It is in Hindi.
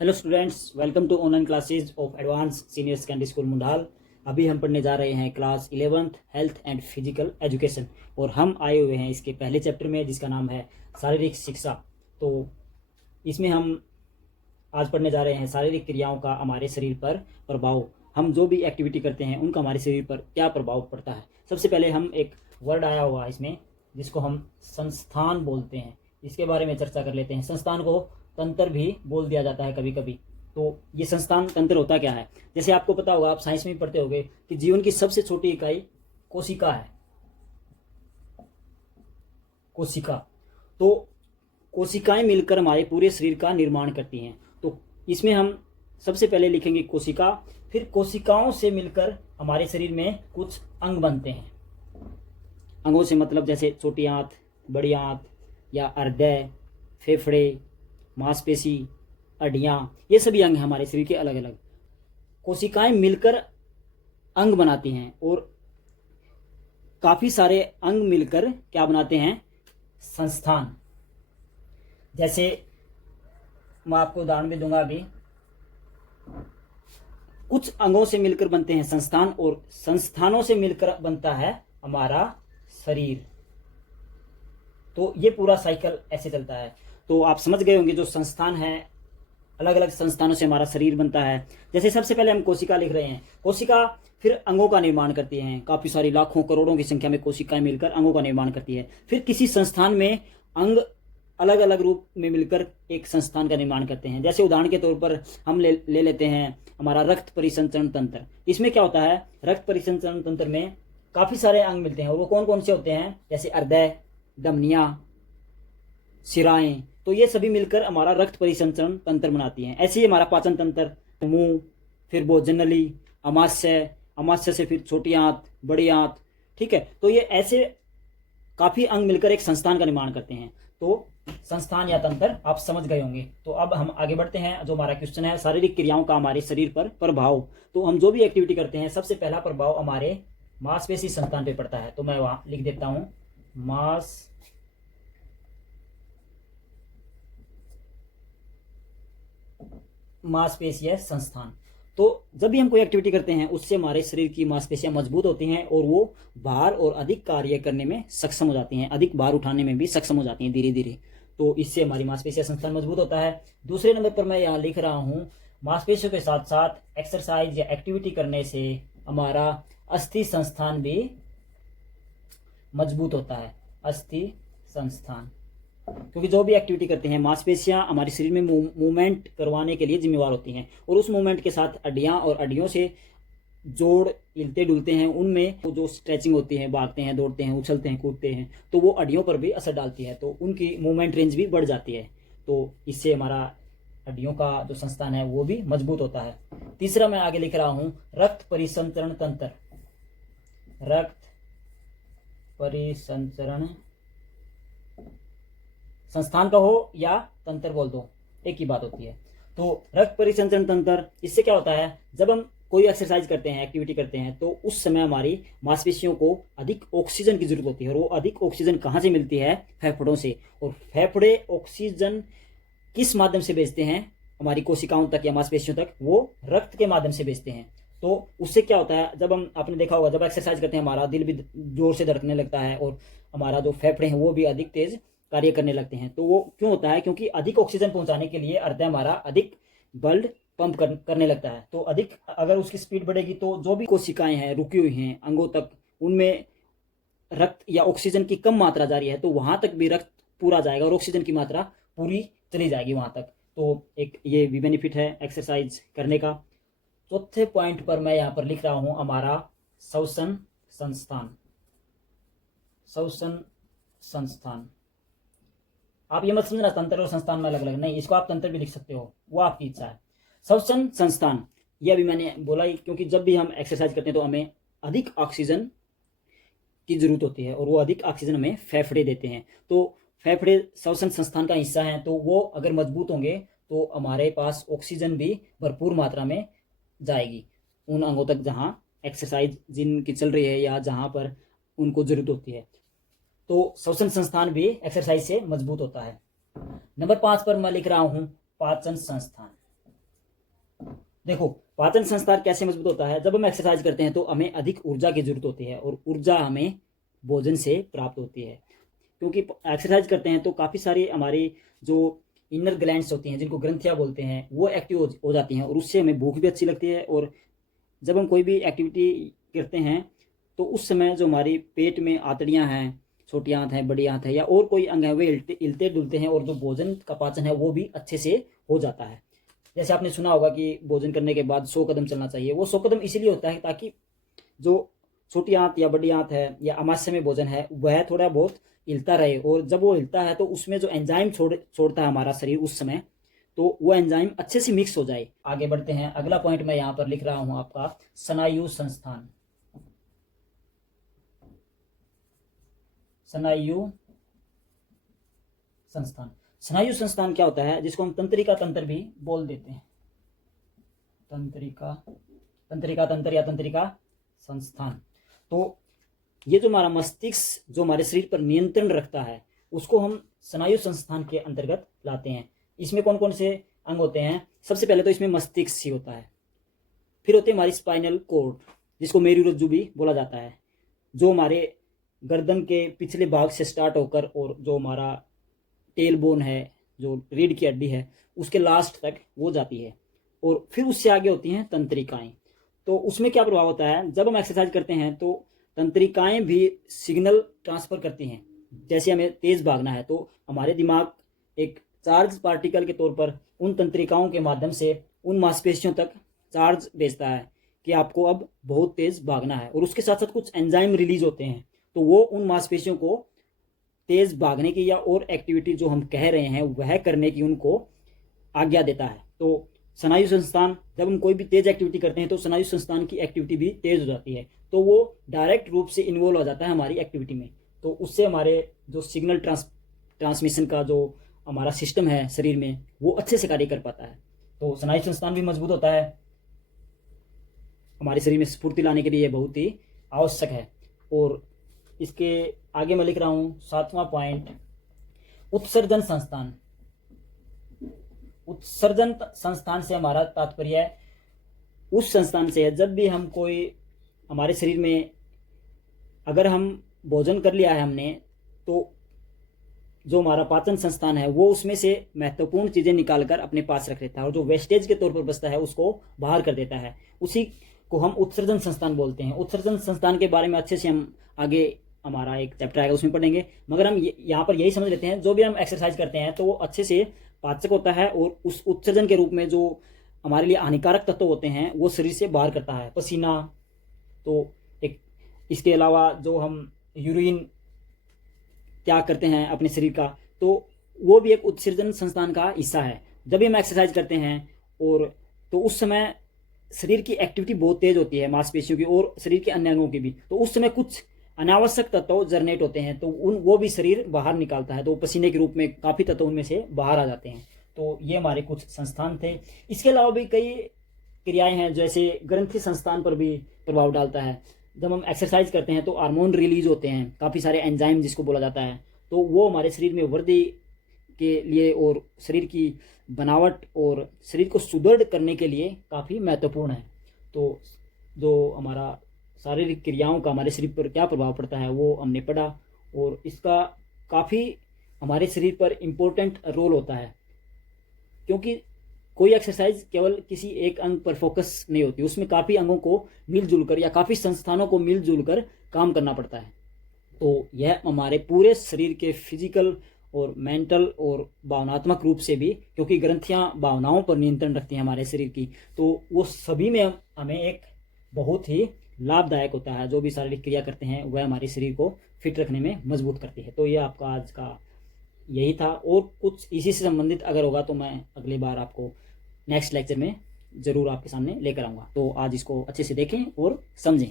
Hello students, welcome to online classes of advance senior secondary school Mundal. अभी हम पढ़ने जा रहे हैं class 11th health and physical education और हम आए हुए हैं इसके पहले चैप्टर में जिसका नाम है शारीरिक शिक्षा। तो इसमें हम आज पढ़ने जा रहे हैं शारीरिक क्रियाओं का हमारे शरीर पर प्रभाव। हम जो भी एक्टिविटी करते हैं उनका हमारे शरीर पर क्या प्रभाव पड़ता है। सबसे पहले हम एक वर्ड आया हुआ है इसमें जिसको हम संस्थान बोलते हैं, इसके बारे में चर्चा कर लेते हैं। संस्थान को तंत्र भी बोल दिया जाता है कभी कभी। तो ये संस्थान तंत्र होता क्या है, जैसे आपको पता होगा, आप साइंस में भी पढ़ते होंगे कि जीवन की सबसे छोटी इकाई कोशिका है। कोशिका, तो कोशिकाएं मिलकर हमारे पूरे शरीर का निर्माण करती हैं। तो इसमें हम सबसे पहले लिखेंगे कोशिका, फिर कोशिकाओं से मिलकर हमारे शरीर में कुछ अंग बनते हैं। अंगों से मतलब जैसे छोटी आंत, बड़ी आंत या हृदय, फेफड़े, मांसपेशी, हड्डियां, ये सभी अंग हैं हमारे शरीर के अलग अलग। कोशिकाएं मिलकर अंग बनाती हैं और काफी सारे अंग मिलकर क्या बनाते हैं, संस्थान। जैसे मैं आपको उदाहरण भी दूंगा अभी। कुछ अंगों से मिलकर बनते हैं संस्थान और संस्थानों से मिलकर बनता है हमारा शरीर। तो ये पूरा साइकिल ऐसे चलता है। तो आप समझ गए होंगे जो संस्थान है, अलग अलग संस्थानों से हमारा शरीर बनता है। जैसे सबसे पहले हम कोशिका लिख रहे हैं। कोशिका फिर अंगों का निर्माण करती हैं। काफी सारी लाखों करोड़ों की संख्या में कोशिकाएं मिलकर अंगों का निर्माण करती है। फिर किसी संस्थान में अंग अलग अलग रूप में मिलकर एक संस्थान का निर्माण करते हैं। जैसे उदाहरण के तौर पर हम ले लेते हैं हमारा रक्त परिसंचरण तंत्र। इसमें क्या होता है, रक्त परिसंचरण तंत्र में काफी सारे अंग मिलते हैं और वो कौन कौन से होते हैं, जैसे हृदय, धमनियां, शिराएं। तो ये सभी मिलकर हमारा रक्त परिसंचरण तंत्र बनाती हैं। ऐसे ही हमारा पाचन तंत्र, मुंह, फिर भोजन नली, अमाशय, अमाशय से फिर छोटी आंत, बड़ी आंत। ठीक है, तो ये ऐसे काफी अंग मिलकर एक संस्थान का निर्माण करते हैं। तो संस्थान या तंत्र आप समझ गए होंगे। तो अब हम आगे बढ़ते हैं। जो हमारा क्वेश्चन है, शारीरिक क्रियाओं का हमारे शरीर पर प्रभाव। तो हम जो भी एक्टिविटी करते हैं, सबसे पहला प्रभाव हमारे मांसपेशी संस्थान पे पड़ता है। तो मैं वहां लिख देता हूं, मांसपेशीय संस्थान। तो जब भी हम कोई एक्टिविटी करते हैं उससे हमारे शरीर की मांसपेशियां मजबूत होती हैं और वो भार और अधिक कार्य करने में सक्षम हो जाती हैं, अधिक भार उठाने में भी सक्षम हो जाती हैं धीरे धीरे। तो इससे हमारी मांसपेशियां संस्थान मजबूत होता है। दूसरे नंबर पर मैं यहाँ लिख रहा हूँ, मांसपेशियों के साथ साथ एक्सरसाइज या एक्टिविटी करने से हमारा अस्थि संस्थान भी मजबूत होता है। अस्थि संस्थान, क्योंकि जो भी एक्टिविटी करते हैं, मांसपेशियां हमारे शरीर में मूवमेंट करवाने के लिए जिम्मेवार होती हैं और उस मूवमेंट के साथ हड्डियां और हड्डियों से जोड़ हिलते डुलते हैं, उनमें जो स्ट्रेचिंग होती है, भागते हैं, दौड़ते हैं, उछलते हैं, कूदते हैं, तो वो हड्डियों पर भी असर डालती है। तो उनकी मूवमेंट रेंज भी बढ़ जाती है। तो इससे हमारा हड्डियों का जो संस्थान है वो भी मजबूत होता है। तीसरा मैं आगे लिख रहा हूं, रक्त परिसंचरण तंत्र। रक्त परिसंचरण संस्थान का हो या तंत्र बोल दो, एक ही बात होती है। तो रक्त परिसंचरण तंत्र, इससे क्या होता है, जब हम कोई एक्सरसाइज करते हैं, एक्टिविटी करते हैं, तो उस समय हमारी मांसपेशियों को अधिक ऑक्सीजन की जरूरत होती है और वो अधिक ऑक्सीजन कहाँ से मिलती है, फेफड़ों से। और फेफड़े ऑक्सीजन किस माध्यम से भेजते हैं हमारी कोशिकाओं तक या मांसपेशियों तक, वो रक्त के माध्यम से भेजते हैं। तो उससे क्या होता है, जब हम, आपने देखा होगा, जब एक्सरसाइज करते हैं हमारा दिल भी जोर से धड़कने लगता है और हमारा जो फेफड़े हैं वो भी अधिक तेज कार्य करने लगते हैं। तो वो क्यों होता है, क्योंकि अधिक ऑक्सीजन पहुंचाने के लिए हृदय हमारा अधिक ब्लड पंप करने लगता है। तो अधिक अगर उसकी स्पीड बढ़ेगी तो जो भी कोशिकाएं हैं रुकी हुई हैं अंगों तक, उनमें रक्त या ऑक्सीजन की कम मात्रा जारी है, तो वहां तक भी रक्त पूरा जाएगा और ऑक्सीजन की मात्रा पूरी चली जाएगी वहां तक। तो एक ये भी बेनिफिट है एक्सरसाइज करने का। चौथे पॉइंट पर मैं यहाँ पर लिख रहा हूं, हमारा श्वसन संस्थान। श्वसन संस्थान, आप ये मत समझना तंत्र और संस्थान में अलग अलग, नहीं, इसको आप तंत्र भी लिख सकते हो, वो आपकी इच्छा है। श्वसन संस्थान, ये अभी मैंने बोला ही, क्योंकि जब भी हम एक्सरसाइज करते हैं तो हमें अधिक ऑक्सीजन की जरूरत होती है और वो अधिक ऑक्सीजन हमें फेफड़े देते हैं। तो फेफड़े श्वसन संस्थान का हिस्सा हैं, तो वो अगर मजबूत होंगे तो हमारे पास ऑक्सीजन भी भरपूर मात्रा में जाएगी उन अंगों तक जहाँ एक्सरसाइज जिनकी चल रही है या जहाँ पर उनको जरूरत होती है। तो श्वसन संस्थान भी एक्सरसाइज से मजबूत होता है। नंबर 5 पर मैं लिख रहा हूं, पाचन संस्थान। देखो, पाचन संस्थान कैसे मजबूत होता है? जब हम एक्सरसाइज करते हैं तो हमें अधिक ऊर्जा की जरूरत होती है, और ऊर्जा हमें भोजन से प्राप्त होती है। क्योंकि एक्सरसाइज करते हैं तो काफ़ी सारी हमारी जो इनर ग्लैंड्स होती हैं, जिनको ग्रंथियाँ बोलते हैं, वो एक्टिव हो जाती हैं, और उससे हमें भूख भी अच्छी लगती है। और जब हम कोई भी एक्टिविटी करते हैं तो उस समय जो हमारी पेट में आंतड़ियाँ हैं, छोटी आंत है, बड़ी आंत है, या और कोई अंग है, वे हिलते डुलते हैं, और जो भोजन का पाचन है वो भी अच्छे से हो जाता है। जैसे आपने सुना होगा कि भोजन करने के बाद 100 कदम चलना चाहिए। वो 100 कदम इसीलिए होता है ताकि जो छोटी आंत या बड़ी आंत है या अमाशय में भोजन है वह थोड़ा बहुत हिलता रहे, और जब वो हिलता है तो उसमें जो एंजाइम छोड़ता है हमारा शरीर उस समय, तो वो एंजाइम अच्छे से मिक्स हो जाए। आगे बढ़ते हैं। अगला पॉइंट मैं यहाँ पर लिख रहा हूँ आपका, स्नायु संस्थान। स्नायु संस्थान। स्नायु संस्थान क्या होता है? जिसको हम तंत्रिका तंत्र भी बोल देते हैं। तंत्रिका तंत्र या तंत्रिका संस्थान। तो ये जो हमारा मस्तिष्क जो हमारे शरीर पर नियंत्रण रखता है उसको हम स्नायु संस्थान के अंतर्गत लाते हैं। इसमें कौन कौन से अंग होते हैं? सबसे पहले तो इसमें मस्तिष्क ही होता है, फिर होते हैं हमारी स्पाइनल कोर्ड, जिसको मेरुरज्जु भी बोला जाता है, जो हमारे गर्दन के पिछले भाग से स्टार्ट होकर और जो हमारा टेल बोन है, जो रीढ़ की हड्डी है, उसके लास्ट तक वो जाती है। और फिर उससे आगे होती हैं तंत्रिकाएं। तो उसमें क्या प्रभाव होता है? जब हम एक्सरसाइज करते हैं तो तंत्रिकाएं भी सिग्नल ट्रांसफर करती हैं। जैसे हमें तेज भागना है तो हमारे दिमाग एक चार्ज पार्टिकल के तौर पर उन तंत्रिकाओं के माध्यम से उन मांसपेशियों तक चार्ज भेजता है कि आपको अब बहुत तेज भागना है, और उसके साथ साथ कुछ एंजाइम रिलीज होते हैं, तो वो उन मांसपेशियों को तेज भागने की या और एक्टिविटी जो हम कह रहे हैं वह करने की उनको आज्ञा देता है। तो स्नायु संस्थान, जब हम कोई भी तेज एक्टिविटी करते हैं तो स्नायु संस्थान की एक्टिविटी भी तेज हो जाती है, तो वो डायरेक्ट रूप से इन्वॉल्व हो जाता है हमारी एक्टिविटी में। तो उससे हमारे जो सिग्नल ट्रांसमिशन का जो हमारा सिस्टम है शरीर में वो अच्छे से कार्य कर पाता है। तो स्नायु संस्थान भी मजबूत होता है। हमारे शरीर में स्फूर्ति लाने के लिए ये बहुत ही आवश्यक है। और इसके आगे मैं लिख रहा हूँ 7वां पॉइंट, उत्सर्जन संस्थान। उत्सर्जन संस्थान से हमारा तात्पर्य है उस संस्थान से है जब भी हम कोई हमारे शरीर में, अगर हम भोजन कर लिया है हमने, तो जो हमारा पाचन संस्थान है वो उसमें से महत्वपूर्ण चीज़ें निकालकर अपने पास रख लेता है, और जो वेस्टेज के तौर पर बचता है उसको बाहर कर देता है। उसी को हम उत्सर्जन संस्थान बोलते हैं। उत्सर्जन संस्थान के बारे में अच्छे से हम आगे हमारा एक चैप्टर आएगा उसमें पढ़ेंगे, मगर हम यहाँ पर यही समझ लेते हैं जो भी हम एक्सरसाइज करते हैं तो वो अच्छे से पाचक होता है, और उस उत्सर्जन के रूप में जो हमारे लिए हानिकारक तत्व होते हैं वो शरीर से बाहर करता है। पसीना, तो एक इसके अलावा जो हम यूरिन त्याग करते हैं अपने शरीर का, तो वो भी एक उत्सर्जन संस्थान का हिस्सा है। जब भी हम एक्सरसाइज करते हैं और तो उस समय शरीर की एक्टिविटी बहुत तेज होती है, मांसपेशियों की और शरीर के अन्य अंगों की भी, तो उस समय कुछ अनावश्यक तत्व जनरेट होते हैं, तो वो भी शरीर बाहर निकालता है, तो पसीने के रूप में काफ़ी तत्व उनमें से बाहर आ जाते हैं। तो ये हमारे कुछ संस्थान थे। इसके अलावा भी कई क्रियाएं हैं, जैसे ग्रंथि संस्थान पर भी प्रभाव डालता है। जब हम एक्सरसाइज करते हैं तो हार्मोन रिलीज होते हैं, काफ़ी सारे एंजाइम जिसको बोला जाता है, तो वो हमारे शरीर में वृद्धि के लिए और शरीर की बनावट और शरीर को सुदृढ़ करने के लिए काफ़ी महत्वपूर्ण है। तो जो हमारा शारीरिक क्रियाओं का हमारे शरीर पर क्या प्रभाव पड़ता है वो हमने पढ़ा, और इसका काफ़ी हमारे शरीर पर इम्पोर्टेंट रोल होता है, क्योंकि कोई एक्सरसाइज केवल किसी एक अंग पर फोकस नहीं होती, उसमें काफ़ी अंगों को मिलजुल कर या काफ़ी संस्थानों को मिलजुल कर काम करना पड़ता है। तो यह हमारे पूरे शरीर के फिजिकल और मेंटल और भावनात्मक रूप से भी, क्योंकि ग्रंथियां भावनाओं पर नियंत्रण रखती हैं हमारे शरीर की, तो वो सभी में हमें एक बहुत ही लाभदायक होता है। जो भी शारीरिक क्रिया करते हैं वह हमारे शरीर को फिट रखने में मजबूत करती है। तो ये आपका आज का यही था, और कुछ इसी से संबंधित अगर होगा तो मैं अगली बार आपको नेक्स्ट लेक्चर में ज़रूर आपके सामने लेकर आऊँगा। तो आज इसको अच्छे से देखें और समझें।